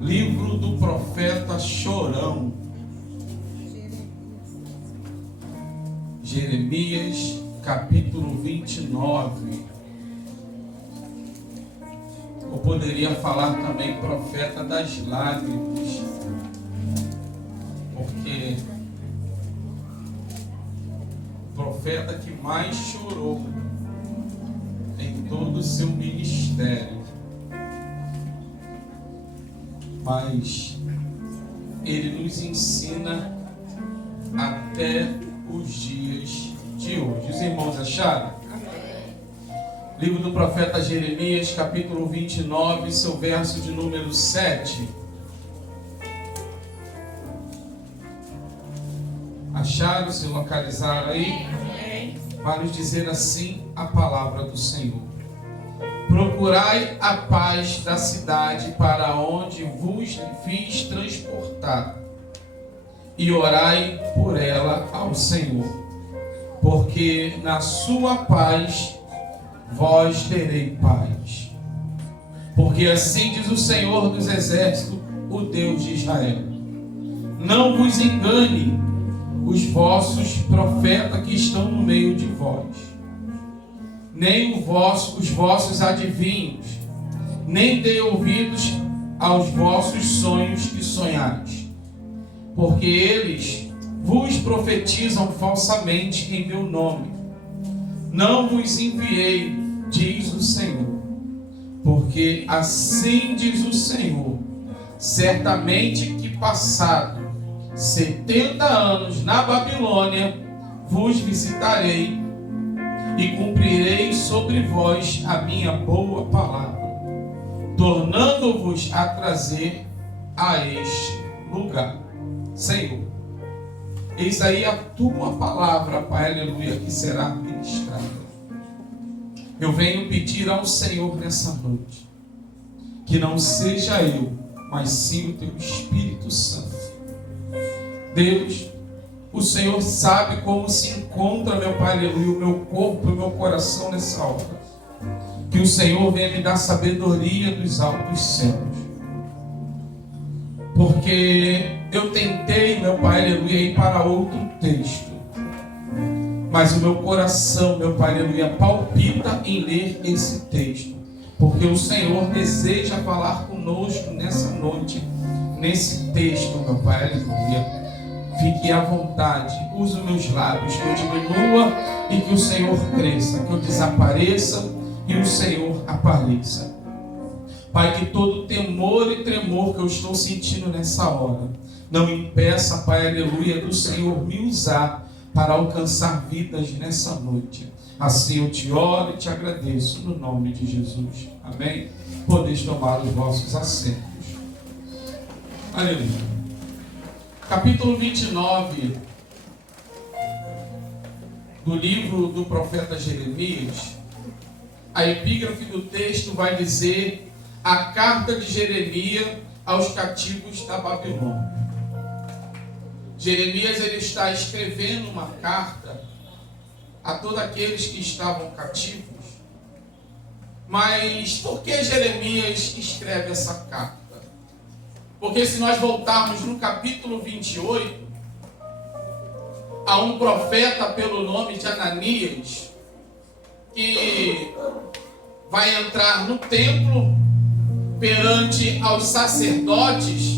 Livro do profeta Chorão. Jeremias, capítulo 29. Eu poderia falar também profeta das lágrimas, porque o profeta que mais chorou em todo o seu ministério. Mas ele nos ensina até os dias de hoje. Os irmãos acharam? Amém. Livro do profeta Jeremias, capítulo 29, seu verso de número 7. Acharam? Se localizaram aí? Amém. Vai nos dizer assim a palavra do Senhor. Procurai a paz da cidade para onde vos fiz transportar, e orai por ela ao Senhor, porque na sua paz vós terei paz. Porque assim diz o Senhor dos Exércitos, o Deus de Israel: não vos engane os vossos profetas que estão no meio de vós, nem os vossos adivinhos, nem dê ouvidos aos vossos sonhos que sonhais, porque eles vos profetizam falsamente em meu nome. Não vos enviei, diz o Senhor, porque assim diz o Senhor: certamente que passado 70 anos na Babilônia, vos visitarei e cumprirei sobre vós a minha boa palavra, tornando-vos a trazer a este lugar. Senhor, eis aí a tua palavra, Pai, aleluia, que será ministrada. Eu venho pedir ao Senhor nessa noite, que não seja eu, mas sim o teu Espírito Santo. Deus, o Senhor sabe como se encontra, meu Pai, aleluia, o meu corpo e o meu coração nessa hora. Que o Senhor venha me dar sabedoria dos altos céus. Porque eu tentei, meu Pai, aleluia, ir para outro texto. Mas o meu coração, meu Pai, aleluia, palpita em ler esse texto. Porque o Senhor deseja falar conosco nessa noite, nesse texto, meu Pai, aleluia. Fique à vontade, use os meus lábios, que eu diminua e que o Senhor cresça, que eu desapareça e o Senhor apareça. Pai, que todo temor e tremor que eu estou sentindo nessa hora não impeça, Pai, aleluia, do Senhor me usar para alcançar vidas nessa noite. Assim eu te oro e te agradeço no nome de Jesus. Amém? Podeis tomar os vossos assentos. Aleluia. Capítulo 29 do livro do profeta Jeremias. A epígrafe do texto vai dizer: a carta de Jeremias aos cativos da Babilônia. Jeremias, ele está escrevendo uma carta a todos aqueles que estavam cativos. Mas por que Jeremias escreve essa carta? Porque se nós voltarmos no capítulo 28, há um profeta pelo nome de Ananias, que vai entrar no templo perante aos sacerdotes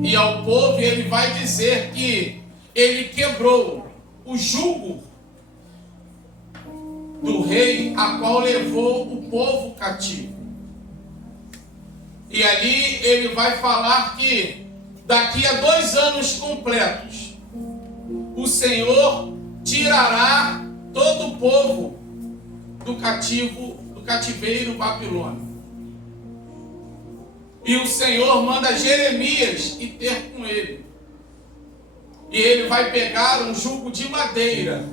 e ao povo, e ele vai dizer que ele quebrou o jugo do rei, a qual levou o povo cativo. E ali ele vai falar que daqui a 2 anos completos, o Senhor tirará todo o povo do cativeiro babilônico. E o Senhor manda Jeremias ir ter com ele. E ele vai pegar um jugo de madeira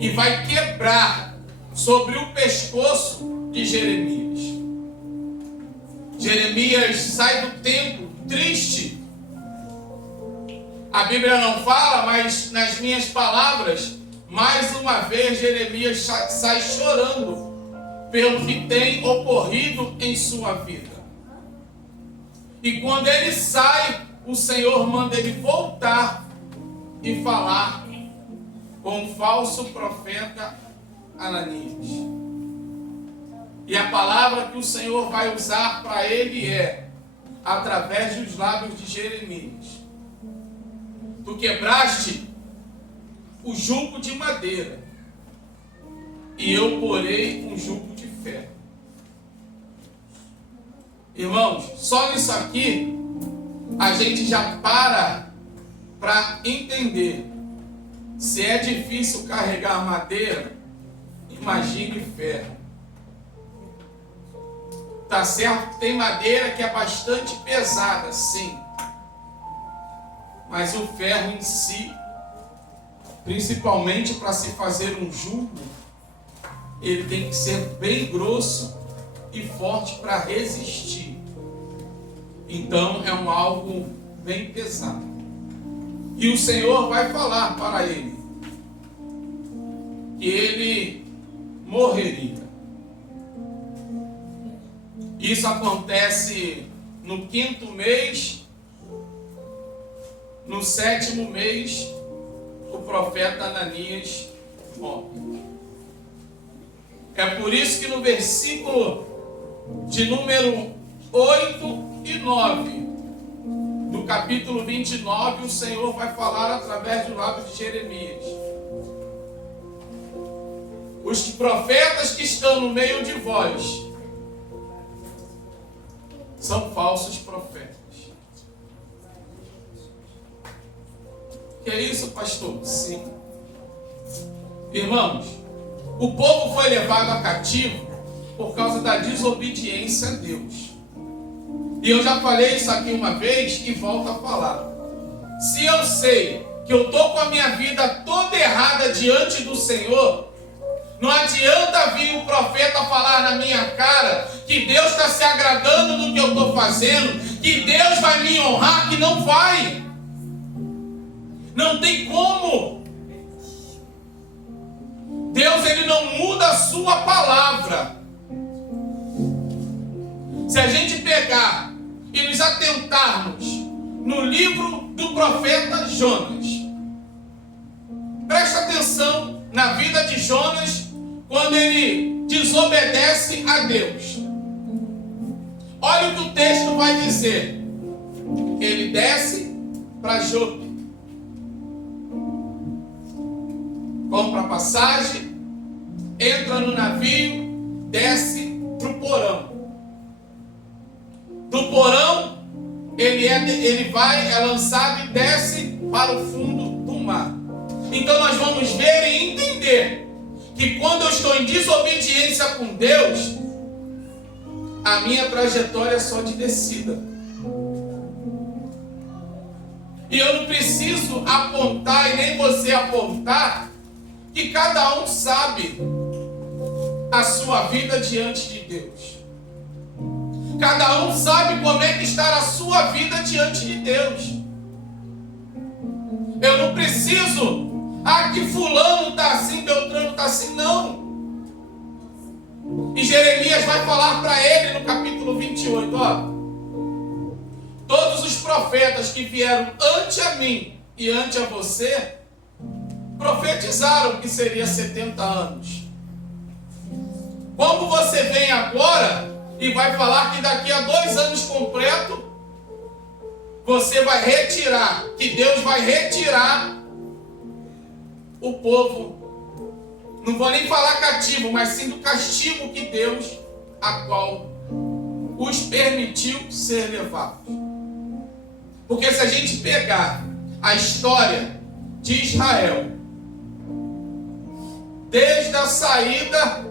e vai quebrar sobre o pescoço de Jeremias. Jeremias sai do templo triste. A Bíblia não fala, mas nas minhas palavras, mais uma vez Jeremias sai chorando pelo que tem ocorrido em sua vida. E quando ele sai, o Senhor manda ele voltar e falar com o falso profeta Ananias. E a palavra que o Senhor vai usar para ele é através dos lábios de Jeremias. Tu quebraste o jugo de madeira e eu porei um jugo de ferro. Irmãos, só nisso aqui a gente já para entender. Se é difícil carregar madeira, imagine ferro. Tá certo que tem madeira que é bastante pesada, sim. Mas o ferro em si, principalmente para se fazer um jugo, ele tem que ser bem grosso e forte para resistir. Então é algo bem pesado. E o Senhor vai falar para ele que ele morreria. Isso acontece no 5º mês. No 7º mês, o profeta Ananias morre. É por isso que no versículo de número 8 e 9 do capítulo 29, o Senhor vai falar através do lábio de Jeremias. Os profetas que estão no meio de vós são falsos profetas. Que é isso, pastor? Sim. Irmãos, o povo foi levado a cativo por causa da desobediência a Deus. E eu já falei isso aqui uma vez e volto a falar. Se eu sei que eu estou com a minha vida toda errada diante do Senhor, não adianta vir o profeta falar na minha cara que Deus está se agradando do que eu estou fazendo, que Deus vai me honrar, que não vai. Não tem como. Deus, ele não muda a sua palavra. Se a gente pegar e nos atentarmos no livro do profeta Jonas, presta atenção na vida de Jonas quando ele desobedece a Deus. Olha o que o texto vai dizer. Ele desce para Jope, compra passagem, entra no navio, desce para o porão. Do porão, ele é lançado e desce para o fundo do mar. Então nós vamos ver e entender que quando eu estou em desobediência com Deus, a minha trajetória é só de descida. E eu não preciso apontar, e nem você apontar, que cada um sabe a sua vida diante de Deus. Cada um sabe como é que está a sua vida diante de Deus. Eu não preciso, que fulano está assim, Beltrano está assim, não. E Jeremias vai falar para ele no capítulo 28, todos os profetas que vieram ante a mim e ante a você, profetizaram que seria 70 anos. Como você vem agora e vai falar que daqui a 2 anos completo, você vai retirar, que Deus vai retirar o povo, não vou nem falar cativo, mas sim do castigo que Deus, a qual os permitiu ser levados. Porque se a gente pegar a história de Israel, desde a saída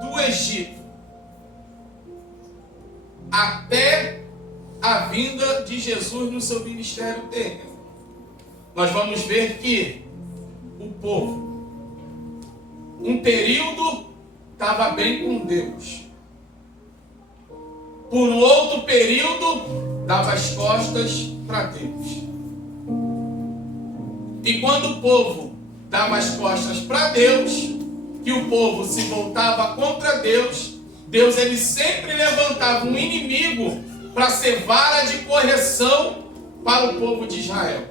do Egito até a vinda de Jesus no seu ministério terreno, nós vamos ver que o povo, um período, estava bem com Deus. Por um outro período, dava as costas para Deus. E quando o povo dava as costas para Deus, que o povo se voltava contra Deus, Deus ele sempre levantava um inimigo para ser vara de correção para o povo de Israel.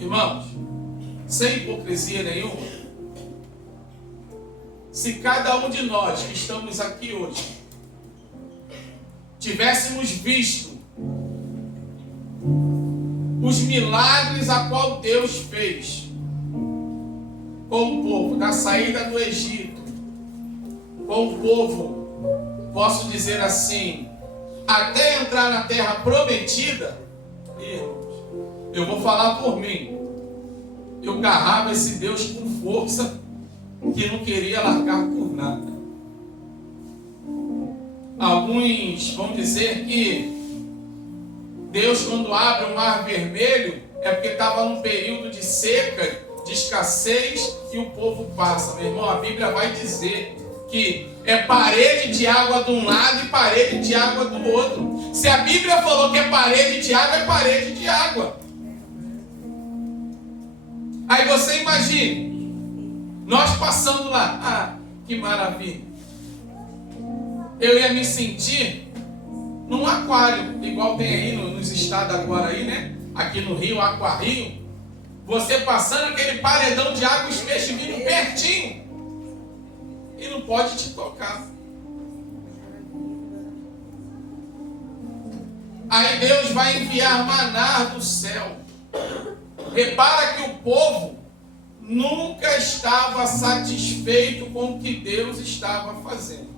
Irmãos, sem hipocrisia nenhuma, se cada um de nós que estamos aqui hoje tivéssemos visto os milagres a qual Deus fez com o povo na saída do Egito, com o povo, posso dizer assim, até entrar na terra prometida, irmãos, eu vou falar por mim, eu garrava esse Deus com força, que não queria largar por nada. Alguns vão dizer que Deus, quando abre o mar vermelho, é porque estava num período de seca, de escassez, e o povo passa. Meu irmão, a Bíblia vai dizer que é parede de água de um lado e parede de água do outro. Se a Bíblia falou que é parede de água, é parede de água. Aí você imagine, nós passando lá, que maravilha. Eu ia me sentir num aquário, igual tem aí nos estados agora aí, né? Aqui no Rio, Aquarrio. Você passando aquele paredão de água, os peixes vindo pertinho. E não pode te tocar. Aí Deus vai enviar maná do céu. Repara que o povo nunca estava satisfeito com o que Deus estava fazendo.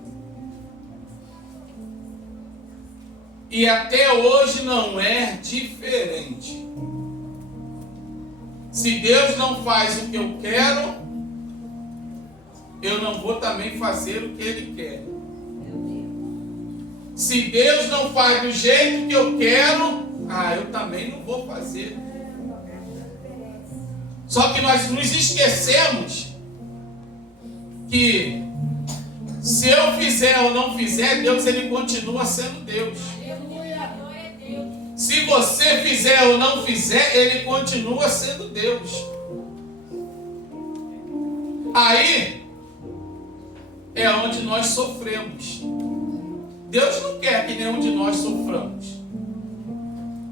E até hoje não é diferente. Se Deus não faz o que eu quero, eu não vou também fazer o que Ele quer. Se Deus não faz do jeito que eu quero, eu também não vou fazer. Só que nós nos esquecemos que se eu fizer ou não fizer, Deus ele continua sendo Deus. Se você fizer ou não fizer, ele continua sendo Deus. Aí é onde nós sofremos. Deus não quer que nenhum de nós soframos,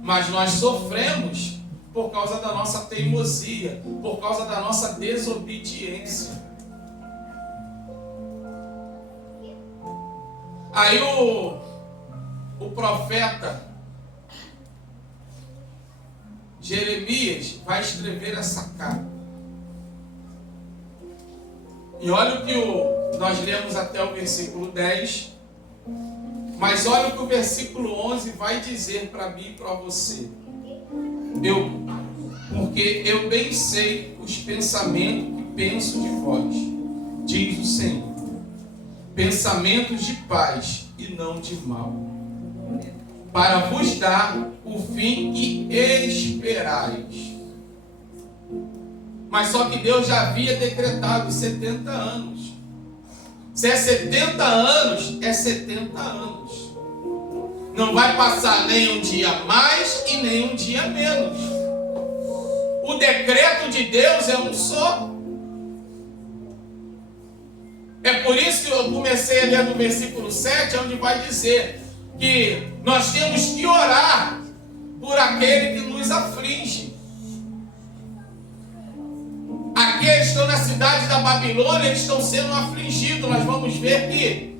mas nós sofremos por causa da nossa teimosia, por causa da nossa desobediência. Aí o profeta Jeremias vai escrever essa carta. E olha o que nós lemos até o versículo 10. Mas olha o que o versículo 11 vai dizer para mim e para você. Porque eu bem sei os pensamentos que penso de vós, diz o Senhor. Pensamentos de paz e não de mal, para vos dar o fim que esperais. Mas só que Deus já havia decretado 70 anos. Se é 70 anos, é 70 anos. Não vai passar nem um dia mais e nem um dia menos. O decreto de Deus é um só. É por isso que eu comecei a ler no versículo 7, onde vai dizer que nós temos que orar por aquele que nos aflige. Aqueles que estão na cidade da Babilônia, eles estão sendo afligidos. Nós vamos ver que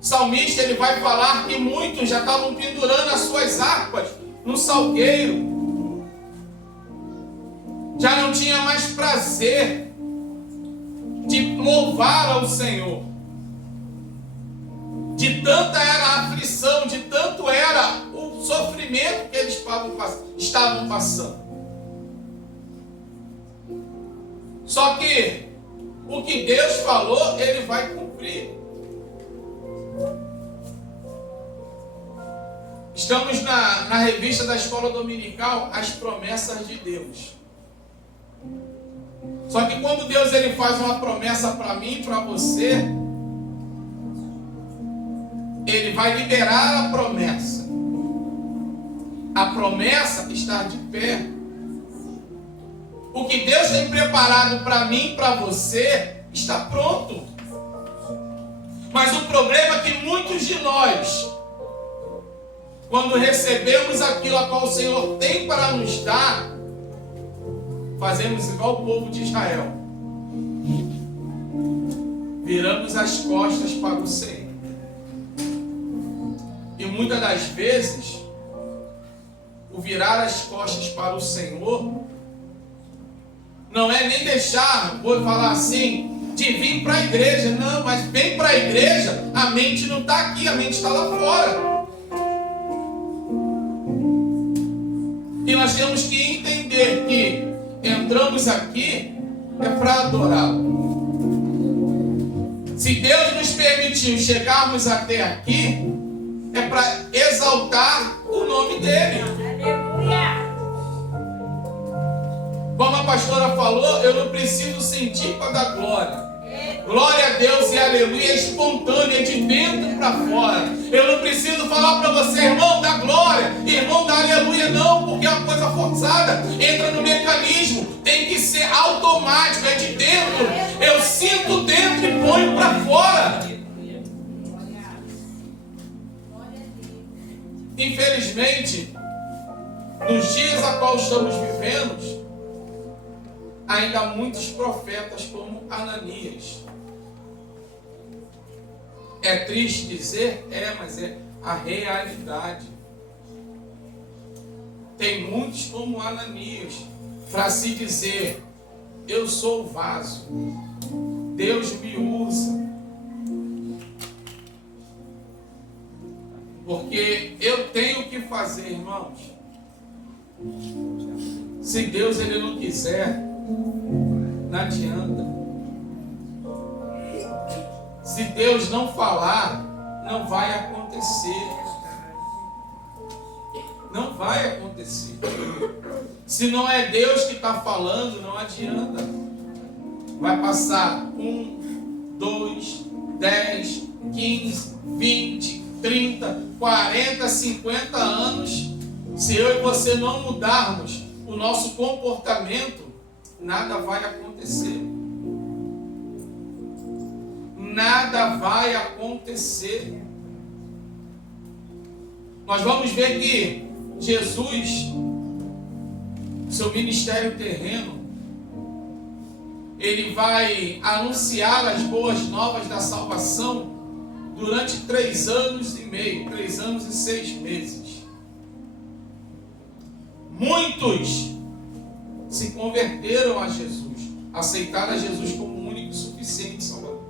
o salmista ele vai falar que muitos já estavam pendurando as suas harpas no salgueiro. Já não tinha mais prazer de louvar ao Senhor. De tanta era a aflição, de tanto era o sofrimento que eles estavam passando. Só que o que Deus falou, Ele vai cumprir. Estamos na revista da Escola Dominical, As Promessas de Deus. Só que quando Deus ele faz uma promessa para mim e para você, Ele vai liberar a promessa. A promessa está de pé. O que Deus tem preparado para mim e para você está pronto. Mas o problema é que muitos de nós, quando recebemos aquilo a qual o Senhor tem para nos dar, fazemos igual o povo de Israel. Viramos as costas para o Senhor. E muitas das vezes, o virar as costas para o Senhor não é nem deixar, vou falar assim, de vir para a igreja. Não, mas vem para a igreja, a mente não está aqui, a mente está lá fora. E nós temos que entender que entramos aqui é para adorá-lo. Se Deus nos permitiu chegarmos até aqui, é para exaltar o nome dele. Aleluia! Como a pastora falou, eu não preciso sentir para dar glória. Glória a Deus e aleluia é espontânea, de dentro para fora. Eu não preciso falar para você, irmão, da glória, irmão, da aleluia, não, porque é uma coisa forçada. Entra no mecanismo, tem que ser automático, é de dentro. Eu sinto dentro e ponho para fora. Infelizmente, nos dias a qual estamos vivendo, ainda há muitos profetas como Ananias. É triste dizer? Mas é a realidade. Tem muitos como Ananias, para se dizer, eu sou o vaso, Deus me usa. Porque eu tenho que fazer, irmãos. Se Deus ele não quiser, não adianta. Se Deus não falar, não vai acontecer. Não vai acontecer. Se não é Deus que está falando, não adianta. Vai passar 1, 2, 10, 15, 20, 30, 40, 50 anos. Se eu e você não mudarmos o nosso comportamento, nada vai acontecer. Nada vai acontecer. Nós vamos ver que Jesus, seu ministério terreno, ele vai anunciar as boas novas da salvação durante 3 anos e meio, 3 anos e 6 meses. Muitos se converteram a Jesus, aceitaram a Jesus como o único e suficiente Salvador.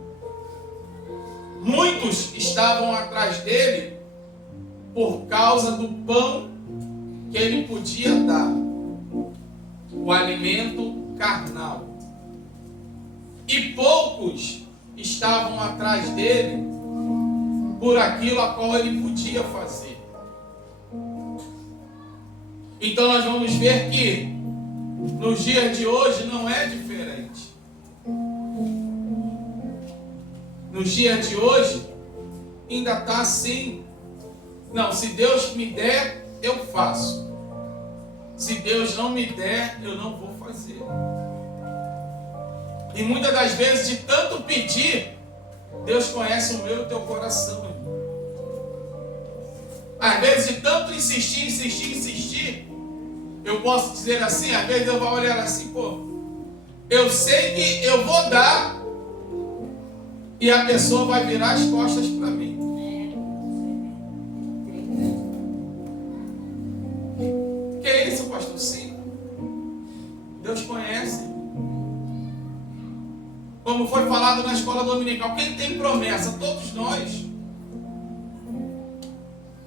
Muitos estavam atrás dele por causa do pão que ele podia dar, o alimento carnal. E poucos estavam atrás dele por aquilo a qual ele podia fazer. Então nós vamos ver que nos dias de hoje não é diferente. Nos dias de hoje ainda está assim. Não, se Deus me der, eu faço. Se Deus não me der, eu não vou fazer. E muitas das vezes, de tanto pedir, Deus conhece o meu e o teu coração. Às vezes, de tanto insistir, eu posso dizer assim, às vezes eu vou olhar assim, eu sei que eu vou dar e a pessoa vai virar as costas para mim. Que é isso, pastor? Sim. Deus conhece. Como foi falado na escola dominical, quem tem promessa? Todos nós.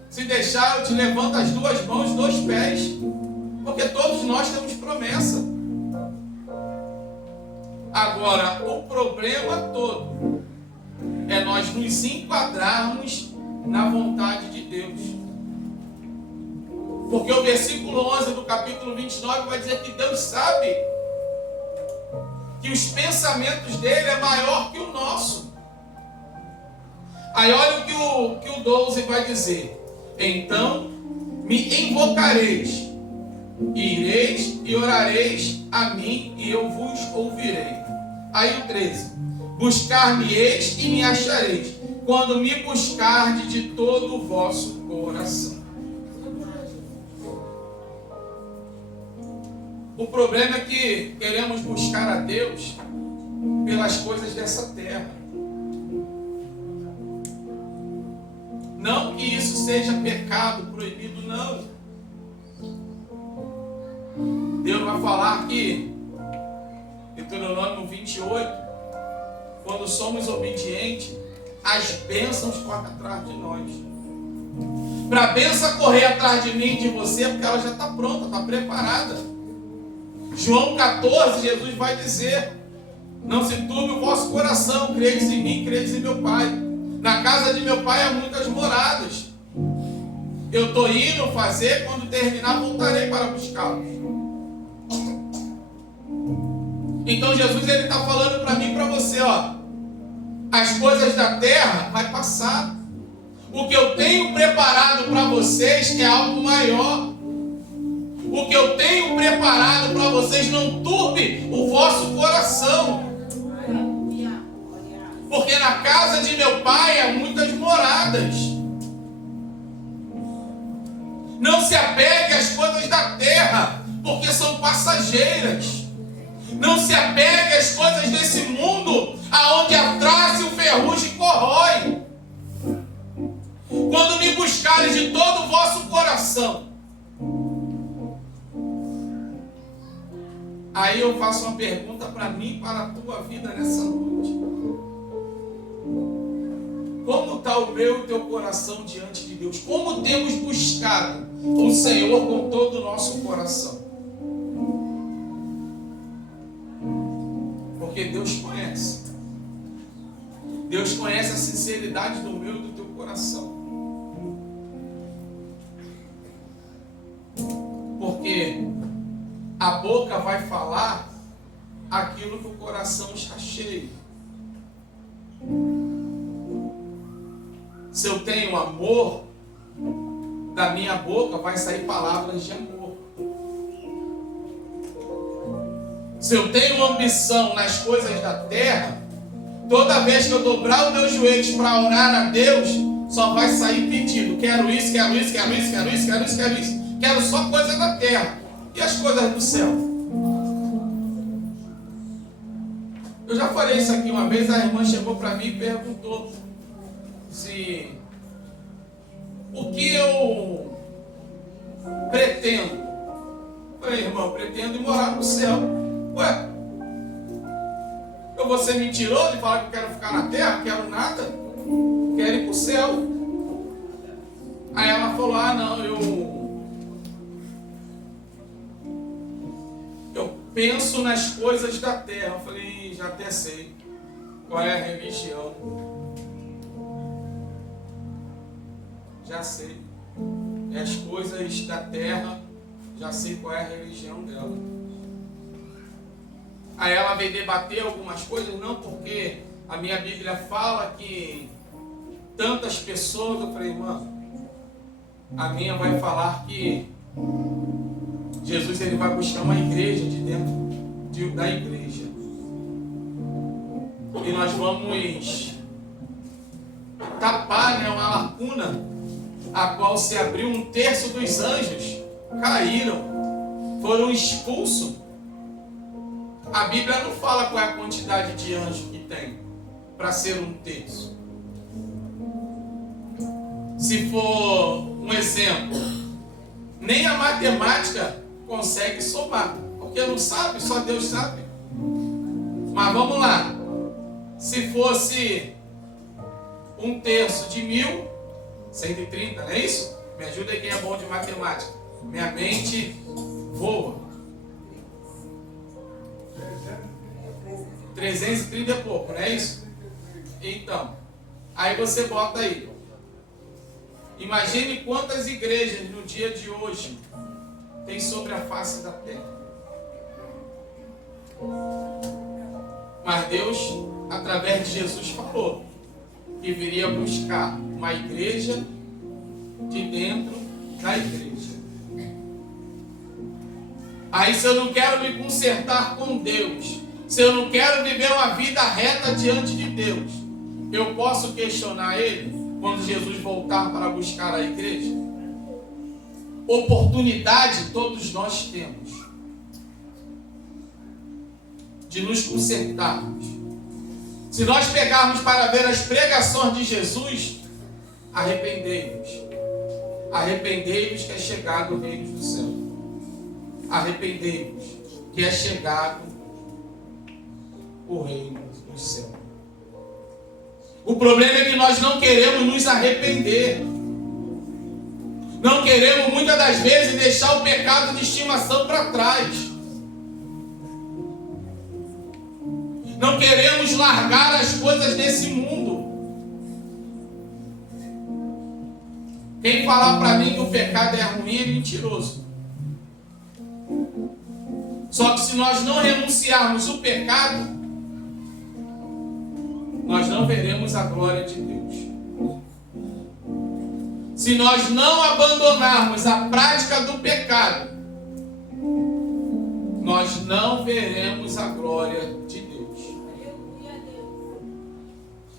Se deixar, eu te levanto as 2 mãos, 2 pés, porque todos nós temos promessa. Agora, o problema todo é nós nos enquadrarmos na vontade de Deus. Porque o versículo 11 do capítulo 29 vai dizer que Deus sabe que os pensamentos dele é maior que o nosso. Aí olha o que o 12 vai dizer. Então me invocareis, ireis e orareis a mim e eu vos ouvirei. Aí o 13. Buscar-me-eis e me achareis, quando me buscardes de todo o vosso coração. O problema é que queremos buscar a Deus pelas coisas dessa terra. Não que isso seja pecado, proibido, não. Deus vai falar que, Deuteronômio 28, quando somos obedientes, as bênçãos correm atrás de nós. Para a bênção correr atrás de mim e de você, porque ela já está pronta, está preparada. João 14, Jesus vai dizer: não se turbe o vosso coração, credes em mim, credes em meu Pai. Na casa de meu Pai há muitas moradas. Eu estou indo fazer, quando terminar voltarei para buscá-los. Então Jesus está falando para mim e para você, ó, as coisas da terra vai passar. O que eu tenho preparado para vocês é algo maior. O que eu tenho preparado para vocês não turbe o vosso coração. Porque na casa de meu Pai há muitas moradas. Não se apegue às coisas da terra, porque são passageiras. Não se apegue às coisas desse mundo, aonde a traça e o ferrugem corrói. Quando me buscares de todo o vosso coração. Aí eu faço uma pergunta para mim e para a tua vida nessa noite. Como está o meu e o teu coração diante de Deus? Como temos buscado o Senhor com todo o nosso coração? Porque Deus conhece. Deus conhece a sinceridade do meu e do teu coração. Porque a boca vai falar aquilo que o coração está cheio. Se eu tenho amor, da minha boca vai sair palavras de amor. Se eu tenho ambição nas coisas da terra, toda vez que eu dobrar os meus joelhos para orar a Deus, só vai sair pedido. Quero isso, quero isso, quero isso, quero isso, quero isso, quero isso. Quero só coisas da terra. E as coisas do céu? Eu já falei isso aqui uma vez, a irmã chegou para mim e perguntou se o que eu pretendo. Eu falei, irmão, eu pretendo ir morar no céu. Ué, eu vou ser mentiroso e falar que eu quero ficar na terra, não quero nada, quero ir para o céu. Aí ela falou, não, eu penso nas coisas da terra. Eu falei, já até sei qual é a religião. Já sei. As coisas da terra, já sei qual é a religião dela. Aí ela veio debater algumas coisas, não, porque a minha Bíblia fala que tantas pessoas. Eu falei, irmã, a minha vai falar que Jesus ele vai buscar uma igreja de dentro da igreja. E nós vamos tapar, uma lacuna a qual se abriu. 1/3 dos anjos caíram, foram expulsos. A Bíblia não fala qual é a quantidade de anjos que tem para ser 1/3. Se for um exemplo, nem a matemática consegue somar, porque não sabe, só Deus sabe. Mas vamos lá, se fosse 1/3 de 1000, 130, não é isso? Me ajuda aí quem é bom de matemática. Minha mente voa. 330 e pouco, não é isso? Então, aí você bota aí. Imagine quantas igrejas no dia de hoje tem sobre a face da terra. Mas Deus, através de Jesus, falou que viria buscar uma igreja de dentro da igreja. Aí, se eu não quero me consertar com Deus, se eu não quero viver uma vida reta diante de Deus, eu posso questionar ele quando Jesus voltar para buscar a igreja? Oportunidade todos nós temos de nos consertarmos. Se nós pegarmos para ver as pregações de Jesus, arrependei-vos. Arrependei-vos que é chegado o reino do céu. Arrependei-vos que é chegado o reino do céu. O problema é que nós não queremos nos arrepender. Não queremos muitas das vezes deixar o pecado de estimação para trás. Não queremos largar as coisas desse mundo. Quem falar para mim que o pecado é ruim é mentiroso. Só que se nós não renunciarmos o pecado, nós não veremos a glória de Deus. Se nós não abandonarmos a prática do pecado, nós não veremos a glória de Deus.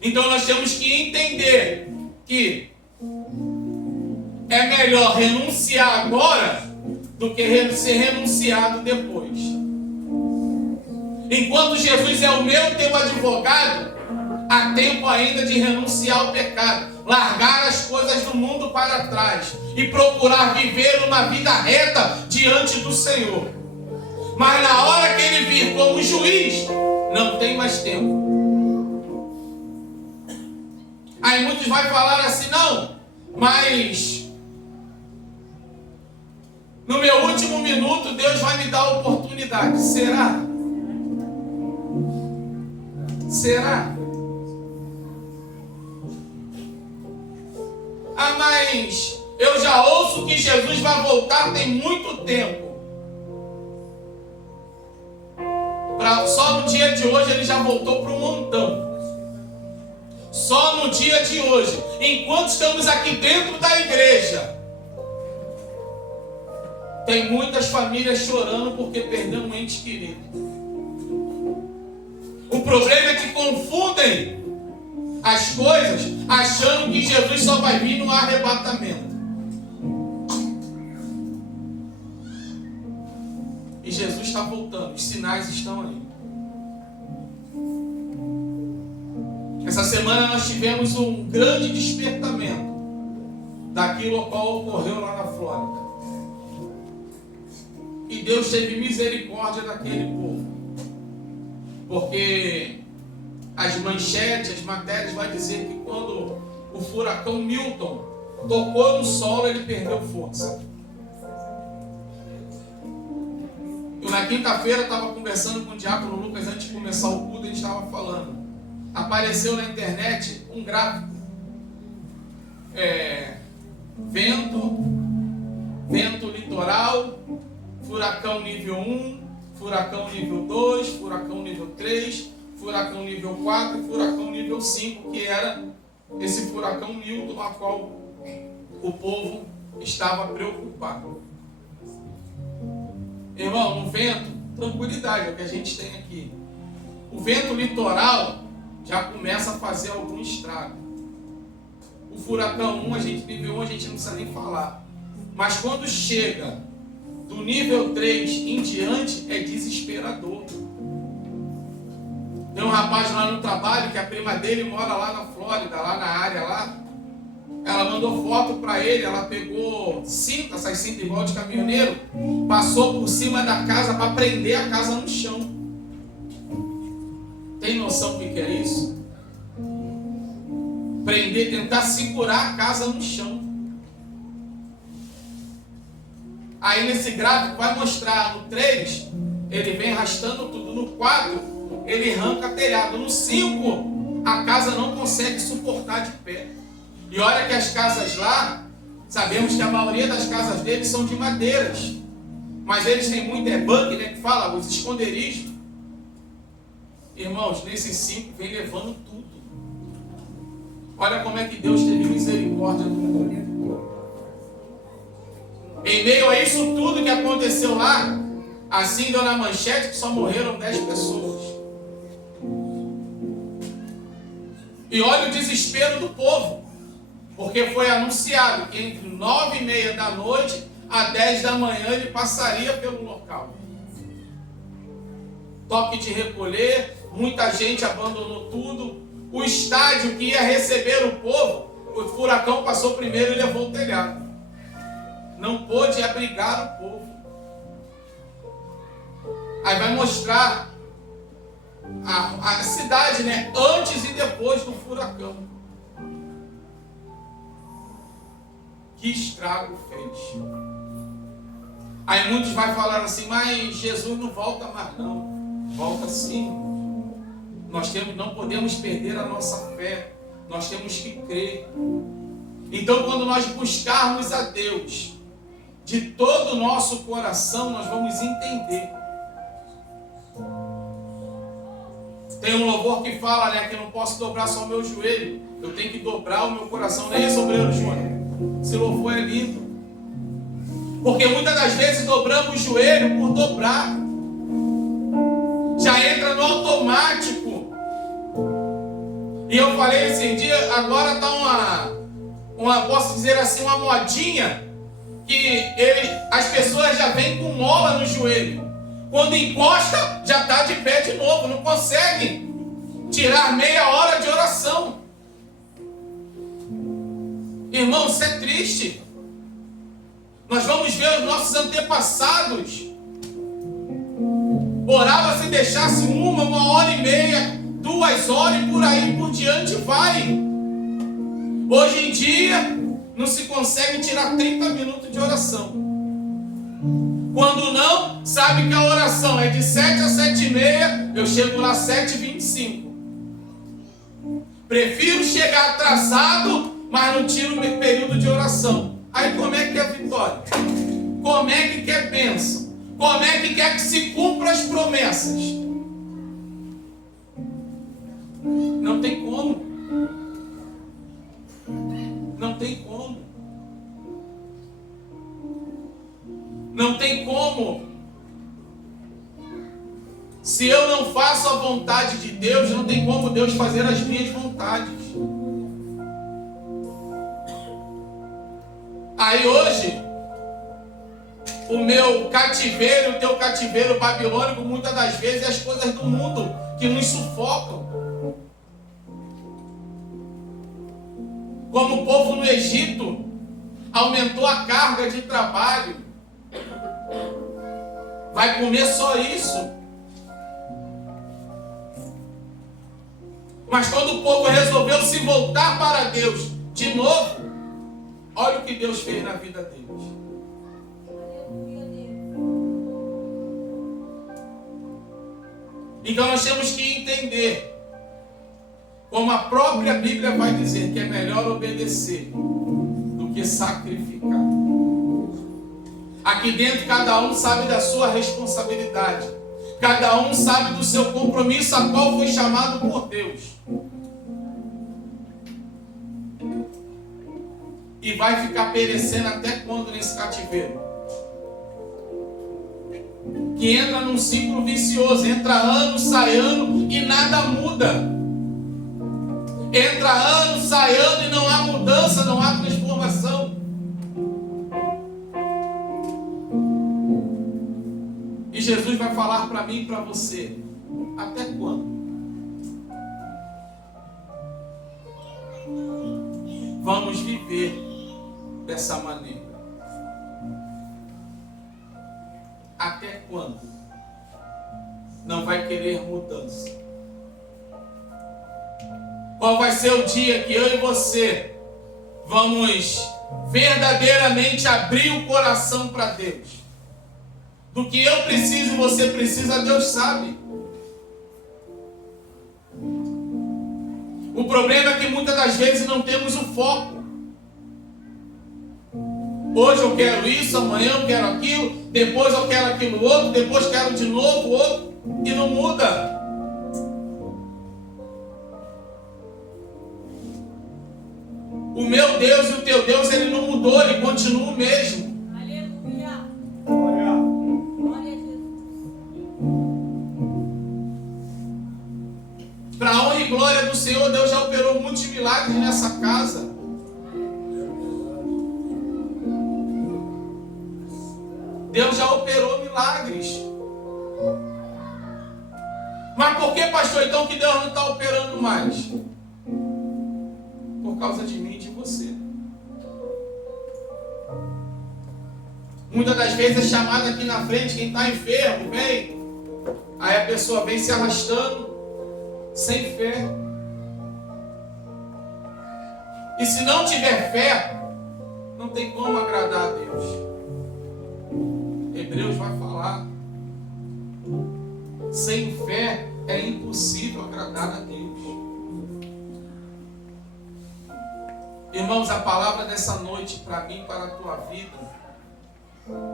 Então nós temos que entender que é melhor renunciar agora do que ser renunciado depois. Enquanto Jesus é o meu teu advogado, há tempo ainda de renunciar ao pecado, largar as coisas do mundo para trás e procurar viver uma vida reta diante do Senhor. Mas na hora que Ele vir como juiz, não tem mais tempo. Aí muitos vão falar assim, não, mas no meu último minuto Deus vai me dar a oportunidade. Será? Será? Ah, mas eu já ouço que Jesus vai voltar tem muito tempo. Só no dia de hoje Ele já voltou para um montão. Só no dia de hoje, enquanto estamos aqui dentro da igreja, tem muitas famílias chorando porque perdeu um ente querido. O problema é que confundem as coisas, achando que Jesus só vai vir no arrebatamento. E Jesus está voltando, os sinais estão aí. Essa semana nós tivemos um grande despertamento daquilo qual ocorreu lá na Flórida. E Deus teve misericórdia daquele povo. Porque as manchetes, as matérias vão dizer que quando o furacão Milton tocou no solo, ele perdeu força. Eu na quinta-feira estava conversando com o diácono Lucas antes de começar o culto, ele estava falando. Apareceu na internet um gráfico. Vento litoral, furacão nível 1, furacão nível 2, furacão nível 3, furacão nível 4 e furacão nível 5, que era esse furacão Milton, a qual o povo estava preocupado. Irmão, no vento, tranquilidade, é o que a gente tem aqui. O vento litoral já começa a fazer algum estrago. O furacão 1, nível 1, a gente não precisa nem falar. Mas quando chega do nível 3 em diante, é desesperador. Tem um rapaz lá no trabalho que a prima dele mora lá na Flórida, lá na área lá. Ela mandou foto para ele, ela pegou cinta, essas cintas igual de caminhoneiro, passou por cima da casa para prender a casa no chão. Tem noção do que é isso? Prender, tentar segurar a casa no chão. Aí nesse gráfico vai mostrar no 3, ele vem arrastando tudo. No 4, ele arranca telhado. No 5, a casa não consegue suportar de pé. E olha que as casas lá, sabemos que a maioria das casas deles são de madeiras. Mas eles têm muito bunker, né, que fala, os esconderijos. Irmãos, nesses 5 vem levando tudo. Olha como é que Deus teve misericórdia do mundo. Em meio a isso tudo que aconteceu lá, assim deu na manchete que só morreram 10 pessoas. E olha o desespero do povo, porque foi anunciado que entre 9:30 da noite a 10 da manhã ele passaria pelo local. Toque de recolher, muita gente abandonou tudo. O estádio que ia receber o povo, o furacão passou primeiro e levou o telhado. Não pôde abrigar o povo. Aí vai mostrar a cidade, né? Antes e depois do furacão. Que estrago fez. Aí muitos vão falar assim, mas Jesus não volta mais não. Volta sim. Não podemos perder a nossa fé. Nós temos que crer. Então quando nós buscarmos a Deus de todo o nosso coração, nós vamos entender. Tem um louvor que fala, né, que eu não posso dobrar só o meu joelho, eu tenho que dobrar o meu coração. Não é isso, obreiro Júnior? Esse louvor é lindo. Porque muitas das vezes dobramos o joelho por dobrar. Já entra no automático. E eu falei esse dia, agora está posso dizer assim, uma modinha, que as pessoas já vêm com mola no joelho. Quando encosta, já está de pé de novo. Não consegue tirar meia hora de oração. Irmão, isso é triste. Nós vamos ver os nossos antepassados. Orava se deixasse uma hora e meia, 2 horas e por aí por diante vai. Hoje em dia, não se consegue tirar 30 minutos de oração. Quando não, sabe que a oração é de 7 a 7:30, eu chego lá 7:25. Prefiro chegar atrasado, mas não tiro o período de oração. Aí como é que é vitória? Como é que quer bênção? Como é que quer que se cumpra as promessas? Não tem como. Não tem como. Não tem como. Se eu não faço a vontade de Deus, não tem como Deus fazer as minhas vontades. Aí hoje, o meu cativeiro, o teu cativeiro babilônico, muitas das vezes é as coisas do mundo que nos sufocam. Como o povo no Egito aumentou a carga de trabalho, vai comer só isso. Mas quando o povo resolveu se voltar para Deus de novo, olha o que Deus fez na vida deles. Então nós temos que entender, como a própria Bíblia vai dizer, que é melhor obedecer do que sacrificar. Aqui dentro cada um sabe da sua responsabilidade. Cada um sabe do seu compromisso a qual foi chamado por Deus. E vai ficar perecendo até quando nesse cativeiro? Que entra num ciclo vicioso. Entra ano, sai ano e nada muda. Entra ano, sai ano e não há mudança, não há transformação. E Jesus vai falar para mim e para você: até quando? Vamos viver dessa maneira? Até quando? Não vai querer mudança? Qual vai ser o dia que eu e você vamos verdadeiramente abrir o coração para Deus? Do que eu preciso e você precisa, Deus sabe. O problema é que muitas das vezes não temos o foco. Hoje eu quero isso, amanhã eu quero aquilo, depois eu quero aquilo outro, depois quero de novo outro, e não muda. O meu Deus e o teu Deus, ele não mudou, ele continua o mesmo. Para a honra e glória do Senhor, Deus já operou muito milagres nessa casa. Deus já operou milagres. Mas por que, pastor, então, que Deus não está operando mais? Por causa de mim e de você. Muitas das vezes é chamado aqui na frente, quem está enfermo, vem. Aí a pessoa vem se arrastando, sem fé. E se não tiver fé, não tem como agradar a Deus. Hebreus vai falar. Sem fé é impossível agradar a Deus. Irmãos, a palavra dessa noite para mim, para a tua vida,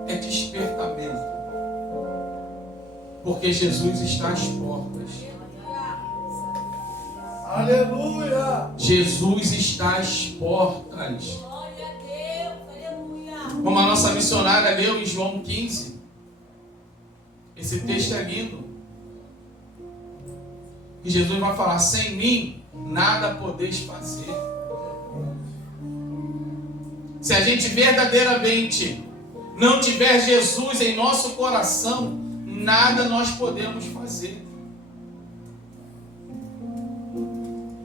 é despertamento. Porque Jesus está às portas. Aleluia! Jesus está às portas. Glória a Deus, aleluia. Como a nossa missionária leu em João 15. Esse texto é lindo. E Jesus vai falar: sem mim nada podeis fazer. Se a gente verdadeiramente não tiver Jesus em nosso coração, nada nós podemos fazer.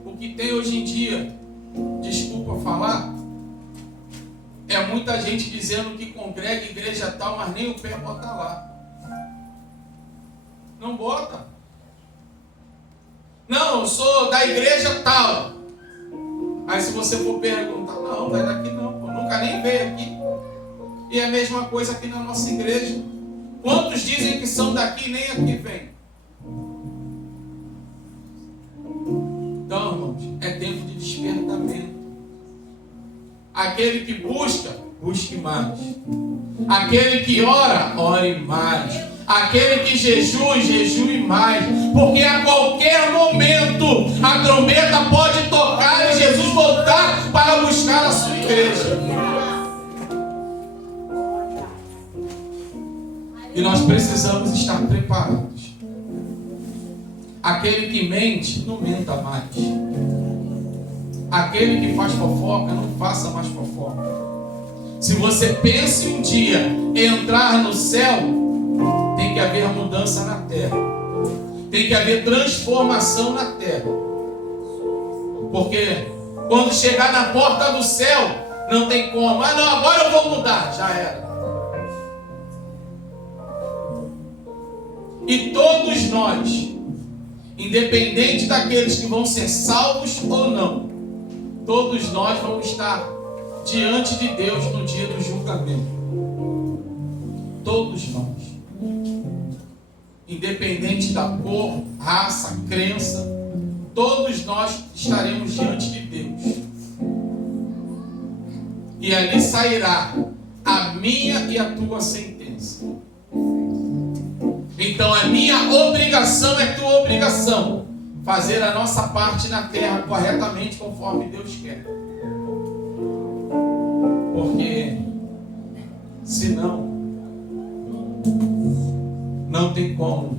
O que tem hoje em dia, desculpa falar, é muita gente dizendo que congrega igreja tal, mas nem o pé bota lá. Não bota. Não, eu sou da igreja tal. Aí se você for perguntar, não, não é daqui não, pô, nunca nem veio aqui. E é a mesma coisa aqui na nossa igreja. Quantos dizem que são daqui e nem aqui vem? Então, irmãos, é tempo de despertamento. Aquele que busca, busque mais. Aquele que ora, ore mais. Aquele que jejua, jejue mais. Porque a qualquer momento a trombeta pode tocar e Jesus voltar para buscar a sua igreja. E nós precisamos estar preparados. Aquele que mente, não menta mais. Aquele que faz fofoca, não faça mais fofoca. Se você pensa um dia entrar no céu, tem que haver mudança na terra. Tem que haver transformação na terra. Porque quando chegar na porta do céu, não tem como. Ah, não, agora eu vou mudar. Já era. E todos nós, independente daqueles que vão ser salvos ou não, todos nós vamos estar diante de Deus no dia do julgamento. Todos nós. Independente da cor, raça, crença, todos nós estaremos diante de Deus. E ali sairá a minha e a tua sentença. Então a minha obrigação é tua obrigação. Fazer a nossa parte na terra corretamente conforme Deus quer. Porque senão não tem como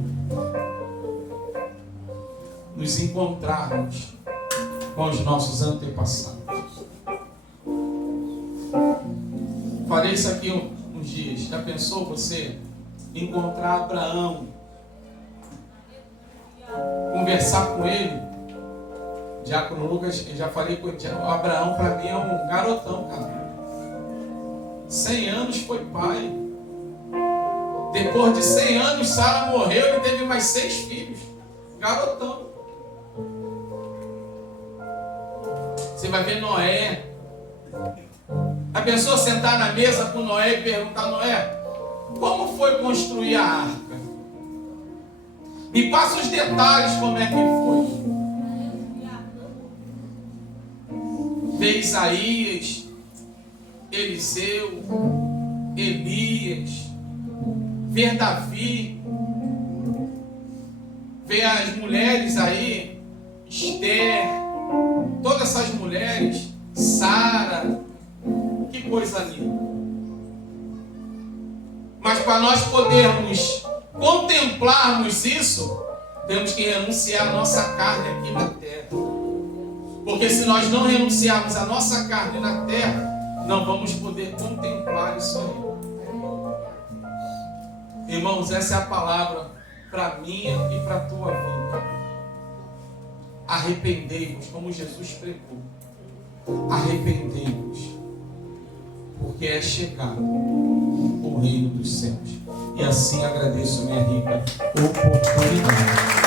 nos encontrarmos com os nossos antepassados. Falei isso aqui uns dias. Já pensou você encontrar Abraão, conversar com ele? Diácono Lucas, eu já falei com ele, Abraão para mim é um garotão, cara. 100 anos foi pai. Depois de 100 anos, Sara morreu e teve mais 6 filhos. Garotão. Você vai ver Noé. A pessoa sentar na mesa com Noé e perguntar: Noé, como foi construir a arca? Me passa os detalhes como é que foi. Vê Isaías, Eliseu, Elias, ver Davi, ver as mulheres aí, Esther, todas essas mulheres, Sara, que coisa linda. Mas para nós podermos contemplarmos isso, temos que renunciar a nossa carne aqui na terra. Porque se nós não renunciarmos à nossa carne na terra, não vamos poder contemplar isso aí. Irmãos, essa é a palavra para minha e para a tua vida. Arrependei-vos, como Jesus pregou. Arrependei-vos, porque é chegado o reino dos céus. E assim agradeço minha rica oportunidade.